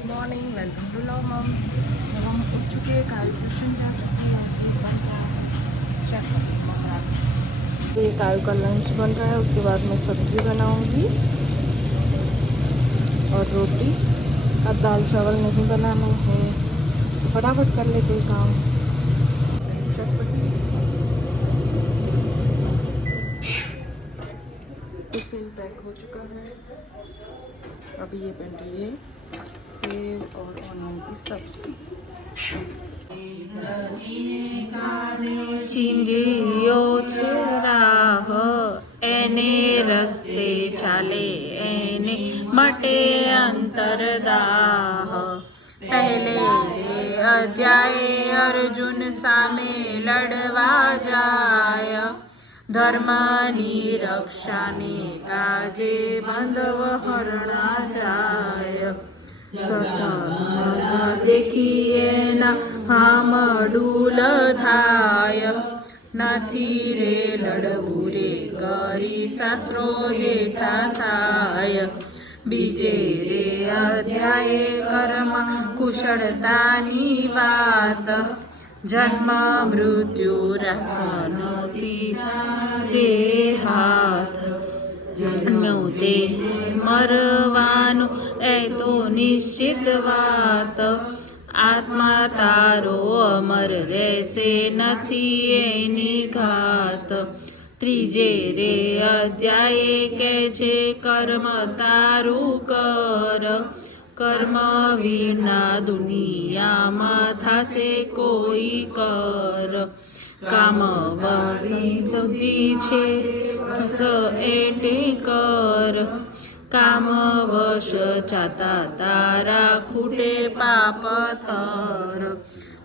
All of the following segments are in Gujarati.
Good morning, welcome to love mum. अब हम उठ चुके हैं, काल ट्यूशन जा चुकी है। तो ये काल का लंच बन रहा है, उसके बाद मैं सब्जी बनाऊंगी और रोटी। अब दाल चावल नहीं बनाना है तो फटाफट कर लेते हैं काम। टिफिन पैक हो चुका है। अभी ये बन रही है सेव और ऑनियन की सब्जी। ચીંધ્યો છે રાહ એને રસ્તે ચાલે એને મટે અંતરદાહ। પહેલે અધ્યાય અર્જુન સામે લડવા જાય, ધર્મની રક્ષાને કાજે બાંધવ હરણા જાય। સતન દેખીએ ના હામડુલ થાય, નથી રે લડવું રે કરી શાસ્ત્રો દેઠા થાય। બીજે રે અધ્યાય કર્મ કુશળતાની વાત, જન્મ મૃત્યુ રાખતી રે હાથ। જન્મ્યું તે મરવાનું એ તો નિશ્ચિત વાત, આત્મા તારો અમર રહેશે નથી એની ઘાત। ત્રીજે રે અધ્યાય કે છે કર્મ તારું કર, કર્મ વિના દુનિયામાં થશે કોઈ કર। કામ વસતી છે વસ એટે કર, કામ વશ ચાતા તારા ખૂટે પાપ થર।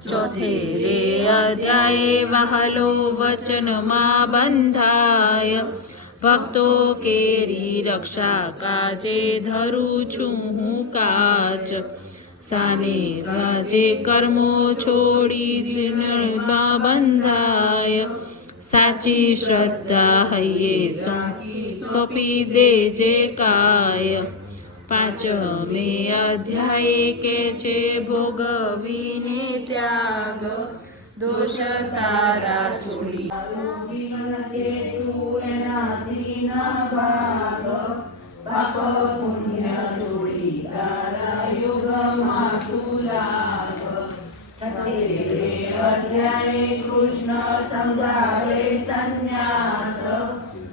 ચોથે રે અધ્યાય વહાલો વચનમાં બંધાય, ભક્તો કેરી રક્ષા કાજે ધરું છું હું કાચ। સાને રાજે કર્મો છોડી જીવનમાં બંધાય, સાચી શ્રદ્ધા હૈયે સોંપી દેજે કાય। પાંચમે અધ્યાય કે છે ભોગવીને ત્યાગ, દોષ તારા છોડી જીવન છે તું એનાથી ના ભાગ। પાપ પુણ્ય છોડી તારા યુગમાં તું લાગ। છઠ્ઠે રે અધ્યાય કૃષ્ણ સમજાવે સંન્યાસ,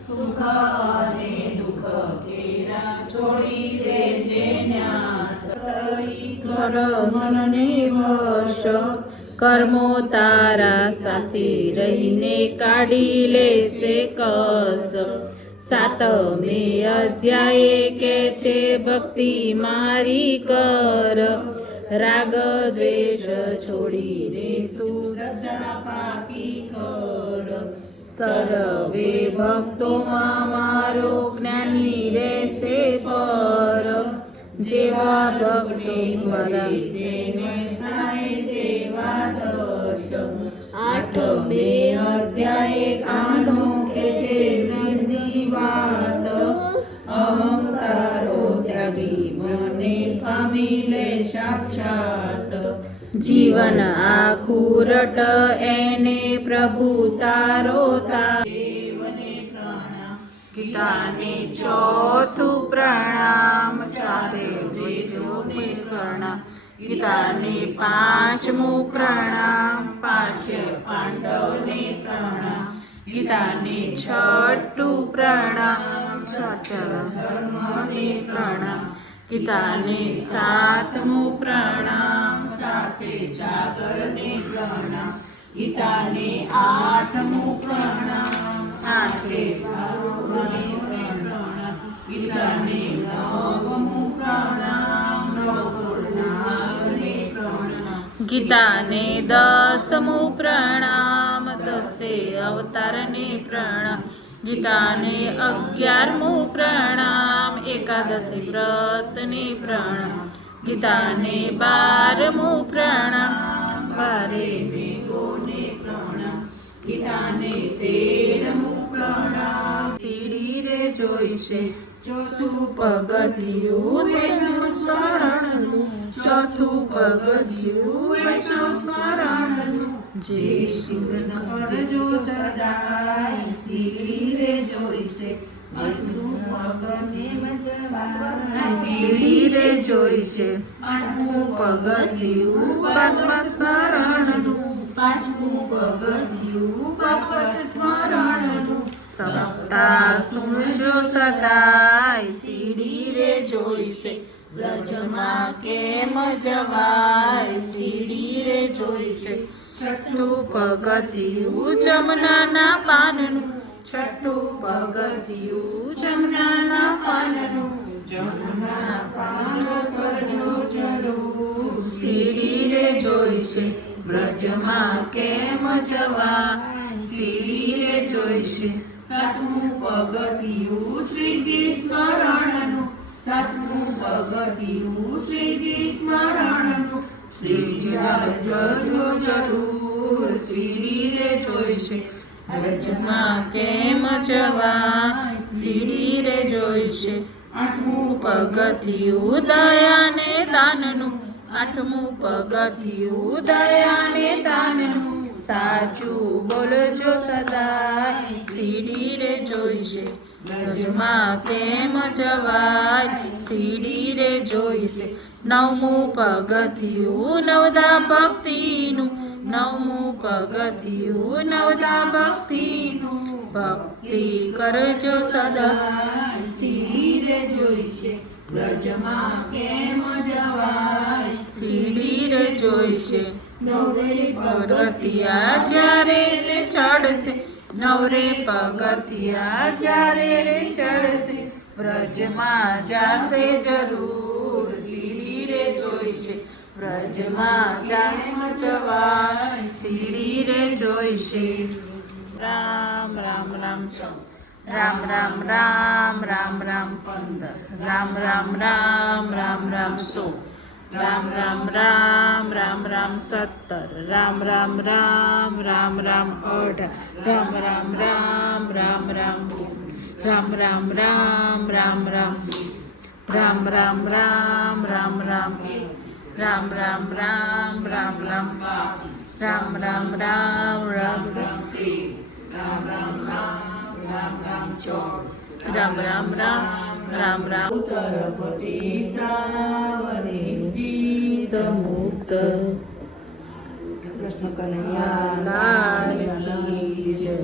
સુખ અને દુઃખ કેરા છોડી દેજે ન્યાસ। મનને વશ કર્મો તારા સાથે રહીને કાઢી લેશે કસ। સાતમે અધ્યાય કે છે ભક્તિ મારી કર, રાગ દ્વેષ છોડીને તું રક્ષા પાકી કર। સર્વે ભક્તોમાં મારો જ્ઞાની રહેશે પર, જેવા ભક્તો મારા તેને થાય તેવા દર્શ। આઠમે અધ્યાય કાનો કે છે વિધિની વાત, અહંકારો ત્યાગી મને પામી લે સાક્ષાત। જીવન આખું રટ એને પ્રભુ તારો દેવને પ્રણામ, ગીતાને ચોથું પ્રણામ, ચારે વેદોને પ્રણામ, ગીતાને પાંચમું પ્રણામ, પાંચ પાંડવને પ્રણામ, ગીતાને છઠ્ઠું પ્રણામ, સચર ધર્મને પ્રણામ, ગીતાને સાતમું પ્રણામ, સાતે સાગરને પ્રણામ, ગીતાને આઠમું પ્રણામ, આઠે સરોવરને પ્રણામ, ગીતાને નવમું પ્રણામ, નવગુણનાગને પ્રણામ, ગીતાને દસમું પ્રણામ, દસે અવતારને પ્રણામ, ગીતાને 11મું પ્રણામ, એકાદશી વ્રતને પ્રણામ, ગીતાને 12મું પ્રણામ, 12 દેવોને પ્રણામ, ગીતાને 13મું પ્રણામ। સીડી રે જોઈશે ચોથું પગથિયું શરણનું, ચોથું પગથિયું વૈષ્ણવ સ્મરણનું જય શિવ કરજો સદાય સીડી રે જોઈશે સીડી રે જોઈશે પાંચમું પગથિયું ભગવત સ્મરણનું પાંચમું પગથિયું ભગવત સ્મરણનું સપ્તા સુણજો સદાય સીડી રે જોઈશે વ્રજમાં કેમ જવાય સીડી રે જોઈશે છઠ્ઠું પગથિયું જમનાના પાનનું છઠ્ઠું પગથિયું જમનાના પાનનું જમના પાન કરજો જરૂર સીડી રે જોઈશે વ્રજમાં કેમ જવાય સીડી રે જોઈશે સાતમું પગથિયું શ્રીજી સ્મરણનું સાતમું પગથિયું શ્રીજી સ્મરણનું શ્રીજી જજો જરૂર સીડી રે જોઈશે વ્રજમાં કેમ જવાય સીડી રે જોઈશે આઠમું પગથિયું દયાને દાનનું આઠમું પગથિયું દયાને દાનનું સાચું બોલજો સદાય સીડી રે જોઈશે વ્રજમાં કેમ જવાય સીડી રે જોઈશે નવમું પગથિયું નવદા ભક્તિનું નવમું પગથિયું નવદા ભક્તિનું ભક્તિ કરજો સદા સીડી રે જોઈશે વ્રજમાં કેમ જવાય સીડી રે જોઈશે નવરે પગથિયા જ્યારે રે ચડશે નવરે પગથિયા જ્યારે રે ચડશે વ્રજમાં જાશે જરૂર સીડી રે જોઈશે વ્રજમાં જવાય સીડી રે જોઈશે રામ રામ રામ રામ રામ રામ રામ રામ 15 રામ રામ રામ રામ રામ 16 રામ રામ રામ રામ રામ 17 રામ રામ રામ રામ રામ 18 રામ રામ રામ રામ રામ 19 રામ રામ રામ રામ રામ 20 રામ રામ રામ રામ રામ 21 રામ રામ રામ રામ રામ 22 રામ રામ રામ રામ રામ 23 રામ રામ રામ રામ રામ 24 રામ રામ રામ રામ રામ ઉત્તરપતિ સાવરે જીત મુક્ત કૃષ્ણ કનૈયા લાલ કી જય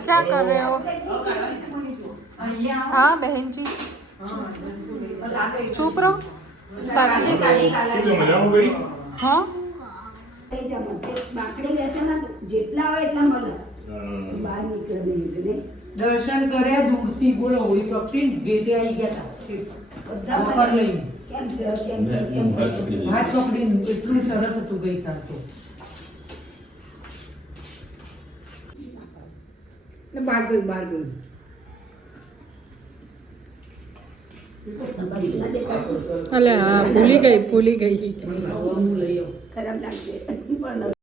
क्या कर रहे हो? हाँ बहन जी चुप रहो साची हाँ દર્શન કર્યા દૂરથી બોલો હોળી પક્ષી ગેટે આવી ગયા હતા મકર લઈને હાથ પકડીને એટલું સરસ હતું ગઈ સાલ તો બહાર ગયું અલે હા ભૂલી ગઈ ખરાબ લાગશે